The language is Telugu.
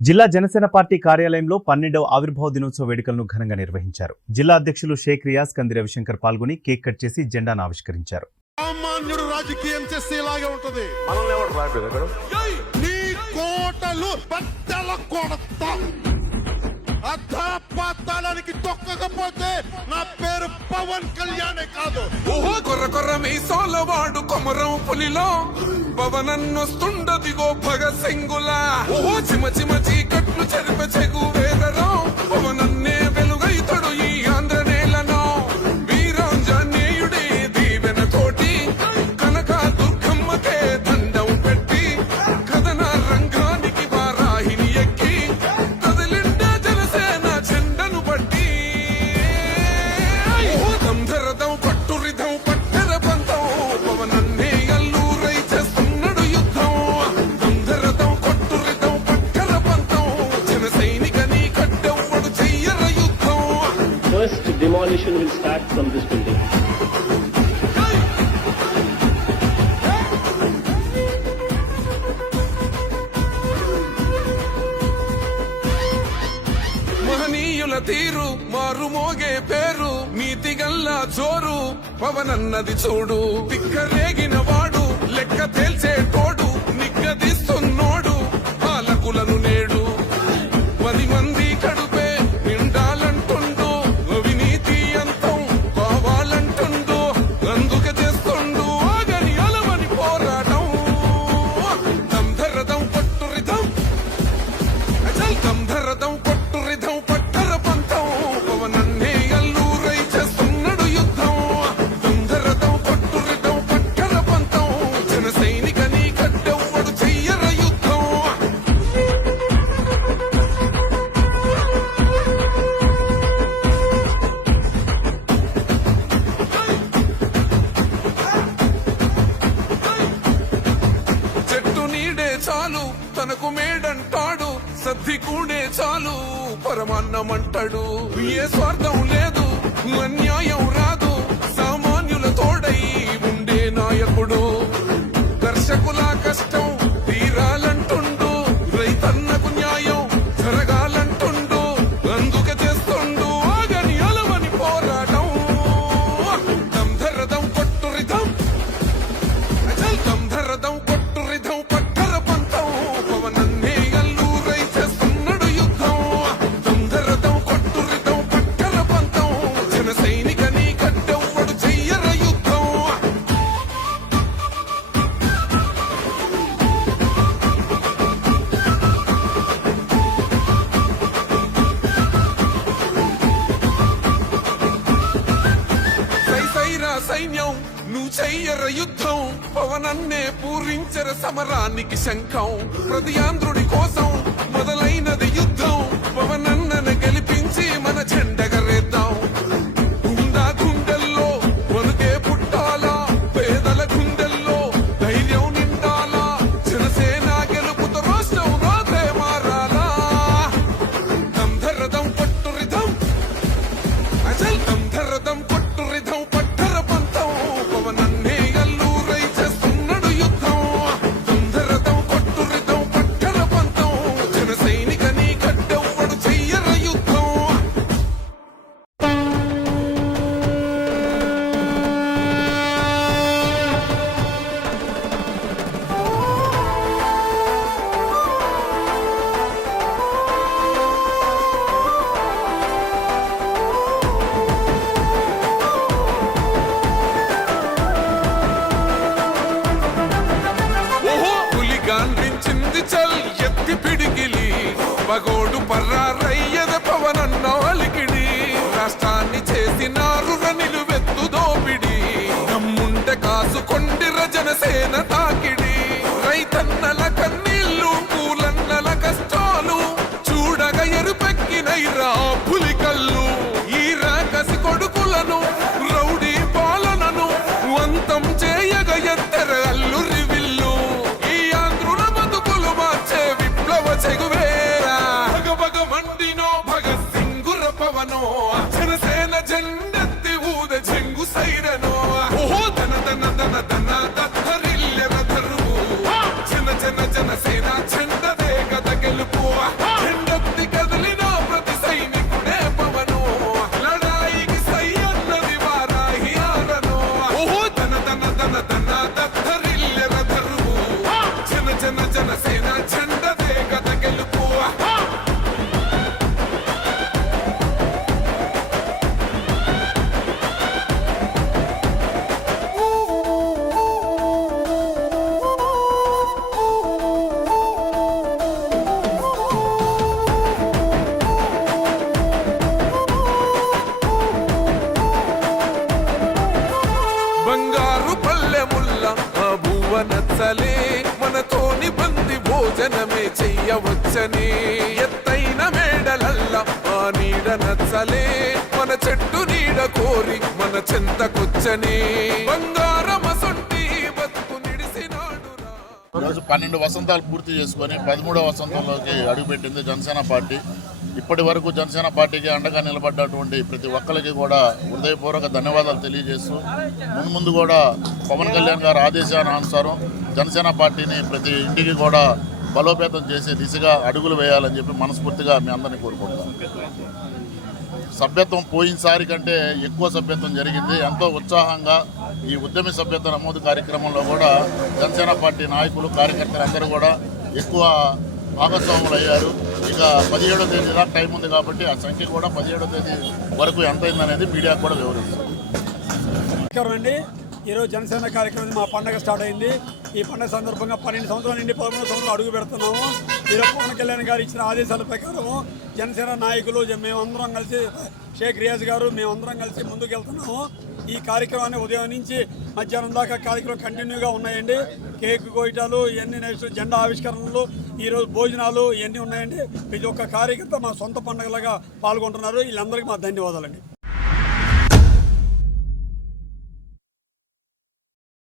జిల్లా జనసేన పార్టీ కార్యాలయంలో 12వ ఆవిర్భావ దినోత్సవ వేడుకలను ఘనంగా నిర్వహించారు. జిల్లా అధ్యక్షులు షేక్ రియాజ్ కంది రవిశంకర్ పాల్గొని కేక్ కట్ చేసి జెండాను ఆవిష్కరించారు. సామాన్యుడు రాజకీయం చేస్తే ఇలాగే ఉంటది. నీ కోటలు బద్దల కొడతా, అధాపాతాళానికి తొక్కకపోతే నా పేరు పవన్ కళ్యాణే కాదు. ఓహో కొర్ర కొర్ర మీ సోలవాడు కొమరం పులిలో పవనన్నొస్తుండదిగో భగత్ సింగులా. ఓహో చిమ చిమ చీకట్లు చెరిప చెగు వేదరో పవనన్నే వెలుగైతడు ఈ ఆంధ్ర నేలను. వీరాంజనేయుడే దీవెన తోటి కనక దుర్గమ్మకే దండం పెట్టి కథన రంగానికి వారాహిని ఎక్కి కదిలిండ జనసేన చెండను బట్టి. దంధరదం పట్టురిధం పట్టర పంతం పవనన్నే అల్లూరై చేస్తున్నాడు యుద్ధం. దంధరదం కొట్టురిధం పట్టర పంతం జన సైనికని కట్టెవ్వడు చెయ్యర యుద్ధం. First demolition will start from this building. మహనీయుల తీరు మారు మోగే పేరు నీతి గల్లా జోరు పవనన్నది చూడు. తిక్కరేగిన వాడు లెక్క తేల్చే తోడు నిగ్గదీస్తున్నోడు పాలకులను నేడు. 10 మంది కడుపే నిండాలంటుండు అవినీతి అంతం కావాలంటుండు. అందుకే చేస్తుండు ఆగని అలవని పోరాటం. దంధరదం పట్టురిధం అచల్ దంధరదం కొట్టురిధం పట్టర పంతం పవనన్నే అల్లూరై చేస్తున్నాడు యుద్ధం. దంధరదం కొట్టురిధం పట్టర పంతం జన సైనికని కట్టెవ్వడు చెయ్యర యుద్ధం. చెట్టు నీడే చాలు తనకు మేడంటాడు, సద్ది కూడే చాలు పరమాన్నమంటాడు. ఏ స్వార్థం లేదు అన్యాయం రాదు సామాన్యుల తోడై ఉండే నాయకుడు. దర్శకుల కష్టం తీరాలంటుండు రైతన్నకు న్యాయం జరగాలంటుండు. అందుకే చేస్తుండు ఆగని అలవని పోరాటం. దంధరదం కొట్టురిధం అచల్ దంధరదం కొట్టురిధం పట్టర పంతం పవనన్నే అల్లూరై చేస్తున్నాడు యుద్ధం. దంధరదం కొట్టురిధం పట్టర పంతం జన సైనికని కట్టెవ్వడు చెయ్యర యుద్ధం. సైసైరా సైన్యం నువ్వు చెయ్యర యుద్ధం. పవనన్నే పూరించర సమరానికి శంఖం. ప్రతి ఆంధ్రుడి కోసం మొదలైనది యుద్ధం. పవనన్నను గెలిపించి మన జెండగరేద్దాం. గుండా గుండెల్లో వణుకే పుట్టాలా, పేదల గుండెల్లో ధైర్యం నిండాలా. జనసేన గెలుపుతో రాష్ట్రం రాతే మారాలా. దంధరదం కొట్టురిధం అచల్ దంధరదం కొట్టురిధం పట్టర పంతం పవనన్నే అల్లూరై చేస్తున్నాడు యుద్ధం. దంధరదం కొట్టురిధం పట్టర పంతం జన సైనికని కట్టెవ్వడు చెయ్యర యుద్ధం. ఓహో పులి గాండ్రించింది చల్ ఎత్తి పిడికిలి పగోడు పర్రారయ్యద పవనన్న అలికిడి. రాష్ట్రాన్ని చేసినారు నిలువెత్తు దోపిడి దమ్ముంటే కాసుకొండిర జనసేన తాకిడి. రైతన్నల కన్నీళ్లు పూలన్నల కష్టాలు చూడగా ఎరుపెక్కినైరా పులి కళ్ళు. ఈ రాకసి కొడుకులను రౌడీ పాలనను అంతం చేయగ ఎత్తెర అల్లురి విల్లు. ఈ ఆంధ్రుల బతుకులు మార్చే విప్లవ చెగువేరా. భగభగ మండినో భగత్ సింగుర పవనో జనసేన జెండెత్తి ఊద చెంగు సైరనో. ఓహో దన దన దన దన దద్దరిల్లెర ధరువు జన జన జనసేన చెండదే గద గెలుపు. మల్లె ముల్ల ఆ భూవ నచ్చలే మనతోని బంది భోజనమే చెయ్యవచ్చని ఎత్తైన మేడలల్ల ఆ నీడ నచ్చలే మన చెట్టు నీడ కోరి మన చెంతకొచ్చని బంగారమ సొంటి బతుకు నిడిసినాడురా. ఈరోజు 12 వసంతాలు పూర్తి చేసుకొని 13వ వసంతంలోకి అడుగుపెట్టింది జనసేన పార్టీ. ఇప్పటి వరకు జనసేన పార్టీకి అండగా నిలబడ్డటువంటి ప్రతి ఒక్కరికి కూడా హృదయపూర్వక ధన్యవాదాలు తెలియజేస్తూ ముందు కూడా పవన్ కళ్యాణ్ గారి ఆదేశానుసారం జనసేన పార్టీని ప్రతి ఇంటికి కూడా బలోపేతం చేసే దిశగా అడుగులు వేయాలని చెప్పి మనస్ఫూర్తిగా మీ అందరినీ కోరుకుంటాం. సభ్యత్వం పోయినసారి కంటే ఎక్కువ సభ్యత్వం జరిగింది. ఎంతో ఉత్సాహంగా ఈ ఉద్యమ సభ్యత్వ నమోదు కార్యక్రమంలో కూడా జనసేన పార్టీ నాయకులు కార్యకర్తలు అందరూ కూడా ఎక్కువ భాగస్వాములు అయ్యారు. ఇక 17వ తేదీ దాకా టైం ఉంది కాబట్టి ఆ సంఖ్య కూడా 17వ తేదీ వరకు ఎంత అయిందనేది మీడియాకు కూడా వివరిస్తారు. నమస్కారం అండి. ఈరోజు జనసేన కార్యక్రమం మా పండగ స్టార్ట్ అయింది. ఈ పండుగ సందర్భంగా 12 సంవత్సరాల నుండి 13 సంవత్సరాలు అడుగు పెడుతున్నాము. ఈరోజు పవన్ కళ్యాణ్ గారు ఇచ్చిన ఆదేశాల ప్రకారము జనసేన నాయకులు మేమందరం కలిసి షేక్ రియాజ్ గారు మేమందరం కలిసి ముందుకు వెళ్తున్నాము. ఈ కార్యక్రమాన్ని ఉదయం నుంచి మధ్యాహ్నం దాకా కార్యక్రమం కంటిన్యూగా ఉన్నాయండి. కేక్ కోయటాలు ఇవన్నీ నెక్స్ట్ జెండా ఆవిష్కరణలు, ఈరోజు భోజనాలు ఇవన్నీ ఉన్నాయండి. ప్రతి ఒక్క కార్యకర్త మా సొంత పండుగలుగా పాల్గొంటున్నారు. వీళ్ళందరికీ మా ధన్యవాదాలండి.